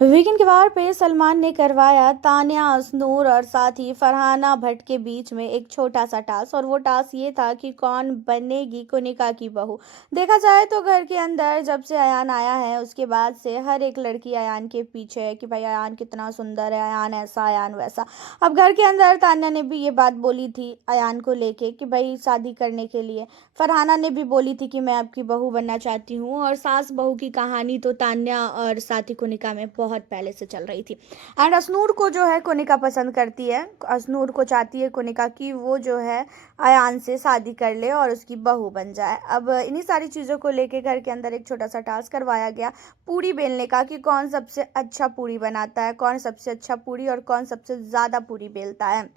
Weekend के वार पे सलमान ने करवाया तान्या असनूर और साथ ही फरहाना भट्ट के बीच में एक छोटा सा टास्क। और वो टास्क ये था कि कौन बनेगी कुनिका की बहू। देखा जाए तो घर के अंदर जब से अयान आया है उसके बाद से हर एक लड़की अयान के पीछे है कि भाई अयान कितना सुंदर है, अयान ऐसा अयान वैसा। अब घर के अंदर तान्या ने भी ये बात बोली थी अयान को लेके कि भाई शादी करने के लिए। फरहाना ने भी बोली थी कि मैं आपकी बहू बनना चाहती हूँ। और सास बहू की कहानी तो तान्या और साथी कुनिका में बहुत पहले से चल रही थी। एंड असनूर को जो है कुनिका पसंद करती है, असनूर को चाहती है कुनिका कि वो जो है अयान से शादी कर ले और उसकी बहू बन जाए। अब इन्हीं सारी चीज़ों को लेके घर के अंदर एक छोटा सा टास्क करवाया गया पूरी बेलने का कि कौन सबसे अच्छा पूरी बनाता है, कौन सबसे अच्छा पूरी और कौन सबसे ज़्यादा पूरी बेलता है।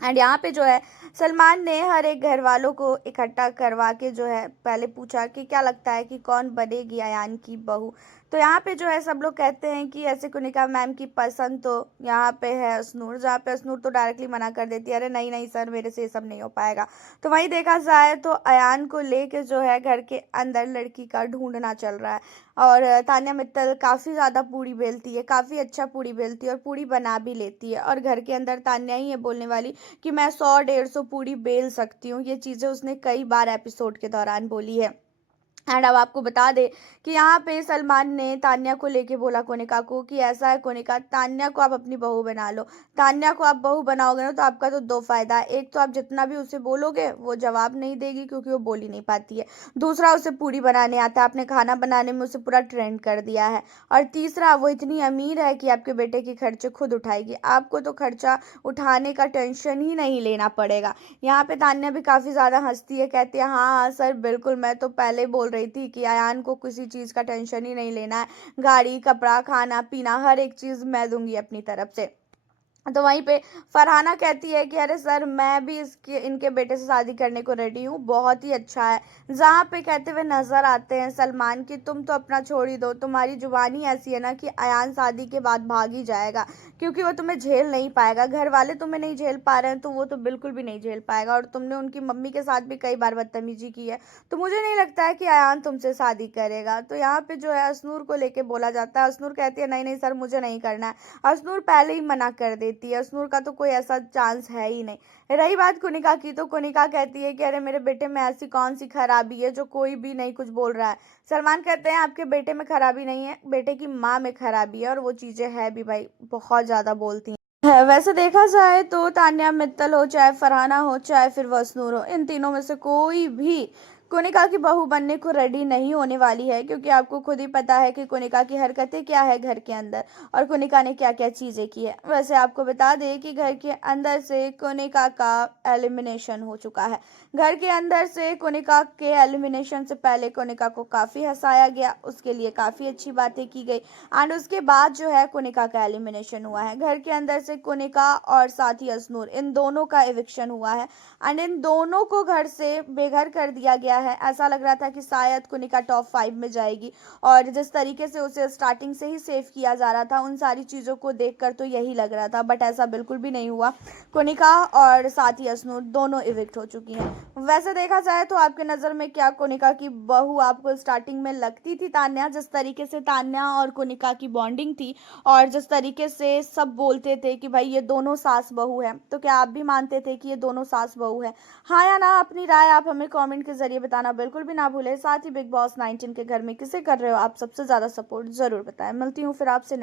एंड यहाँ पे जो है सलमान ने हर एक घर वालों को इकट्ठा करवा के जो है पहले पूछा कि क्या लगता है कि कौन बनेगी अयान की बहू। तो यहाँ पे जो है सब लोग कहते हैं कि ऐसे कुनिका मैम की पसंद तो यहाँ पे है असनूर, जहाँ पे असनूर तो डायरेक्टली मना कर देती है, अरे नहीं नहीं सर मेरे से ये सब नहीं हो पाएगा। तो वहीं देखा जाए तो अयान को लेके जो है घर के अंदर लड़की का ढूंढना चल रहा है। और तान्या मित्तल काफ़ी ज़्यादा पूड़ी बेलती है, काफ़ी अच्छा पूड़ी बेलती है और पूड़ी बना भी लेती है। और घर के अंदर तान्या ही है बोलने वाली कि मैं 100-150 पूड़ी बेल सकती हूँ। ये चीज़ें उसने कई बार एपिसोड के दौरान बोली है। एंड अब आपको बता दें कि यहाँ पे सलमान ने तान्या को लेके बोला कोनिका को कि ऐसा है कोनिका, तान्या को आप अपनी बहू बना लो। तान्या को आप बहू बनाओगे ना तो आपका तो दो फायदा है, एक तो आप जितना भी उसे बोलोगे वो जवाब नहीं देगी क्योंकि वो बोल ही नहीं पाती है। दूसरा उसे पूरी बनाने आता है, आपने खाना बनाने में उसे पूरा ट्रेंड कर दिया है। और तीसरा वो इतनी अमीर है कि आपके बेटे के खर्चे खुद उठाएगी, आपको तो खर्चा उठाने का टेंशन ही नहीं लेना पड़ेगा। यहाँ पे तान्या भी काफ़ी ज़्यादा हंसती है, कहती है हाँ हाँ सर बिल्कुल, मैं तो पहले बोल रही थी कि अयान को किसी चीज़ का टेंशन ही नहीं लेना है, गाड़ी कपड़ा खाना पीना हर एक चीज़ मैं दूंगी अपनी तरफ से। तो वहीं पे फरहाना कहती है कि अरे सर मैं भी इसके इनके बेटे से शादी करने को रेडी हूँ, बहुत ही अच्छा है। जहाँ पे कहते हुए नजर आते हैं सलमान की तुम तो अपना छोड़ ही दो, तुम्हारी जुबानी ऐसी है ना कि अयान शादी के बाद भाग ही जाएगा क्योंकि वो तुम्हें झेल नहीं पाएगा, घर वाले तुम्हें नहीं झेल पा रहे हैं तो वो तो बिल्कुल भी नहीं झेल पाएगा। और तुमने उनकी मम्मी के साथ भी कई बार बदतमीजी की है, तो मुझे नहीं लगता है कि अयान तुमसे शादी करेगा। तो यहाँ पे जो है असनूर को लेके बोला जाता है, असनूर कहती है नहीं नहीं सर मुझे नहीं करना है। असनूर पहले ही मना कर देती है, असनूर का तो कोई ऐसा चांस है ही नहीं। रही बात कुनिका की तो कुनिका कहती है कि अरे मेरे बेटे में ऐसी कौन सी खराबी है जो कोई भी नहीं कुछ बोल रहा है। सलमान कहते हैं आपके बेटे में खराबी नहीं है, बेटे की माँ में खराबी है और वो चीज़ें है भी भाई, बहुत ज़्यादा बोलती है। वैसे देखा जाए तो तान्या मित्तल हो चाहे फरहाना हो चाहे फिर वसनूर हो, इन तीनों में से कोई भी कोनिका की बहू बनने को रेडी नहीं होने वाली है क्योंकि आपको खुद ही पता है कि कोनिका की हरकतें क्या है घर के अंदर और कोनिका ने क्या क्या चीज़ें की है। वैसे आपको बता दें कि घर के अंदर से कोनिका का एलिमिनेशन हो चुका है। घर के अंदर से कोनिका के एलिमिनेशन से पहले कोनिका को काफ़ी हंसाया गया, उसके लिए काफ़ी अच्छी बातें की गई। एंड उसके बाद जो है कोनिका का एलिमिनेशन हुआ है। घर के अंदर से कोनिका और साथ ही असनूर इन दोनों का एविक्शन हुआ है। एंड इन दोनों को घर से बेघर कर दिया गया है। ऐसा लग रहा था कि शायद कुनिका टॉप 5 में जाएगी और जिस तरीके से उसे स्टार्टिंग से ही सेव किया जा रहा था उन सारी चीज़ों को देखकर तो यही लग रहा था, बट ऐसा बिल्कुल भी नहीं हुआ। कुनिका और साथ ही असनूर दोनों इविक्ट हो चुकी हैं। वैसे देखा जाए तो आपके नज़र में क्या कोनिका की बहू आपको स्टार्टिंग में लगती थी तान्या, जिस तरीके से तान्या और कोनिका की बॉन्डिंग थी और जिस तरीके से सब बोलते थे कि भाई ये दोनों सास बहू है, तो क्या आप भी मानते थे कि ये दोनों सास बहू है? हाँ या ना, अपनी राय आप हमें कमेंट के जरिए बताना बिल्कुल भी ना भूलें। साथ ही बिग बॉस 19 के घर में किसे कर रहे हो आप सबसे ज़्यादा सपोर्ट ज़रूर बताएं। मिलती हूँ फिर आपसे नेक्स्ट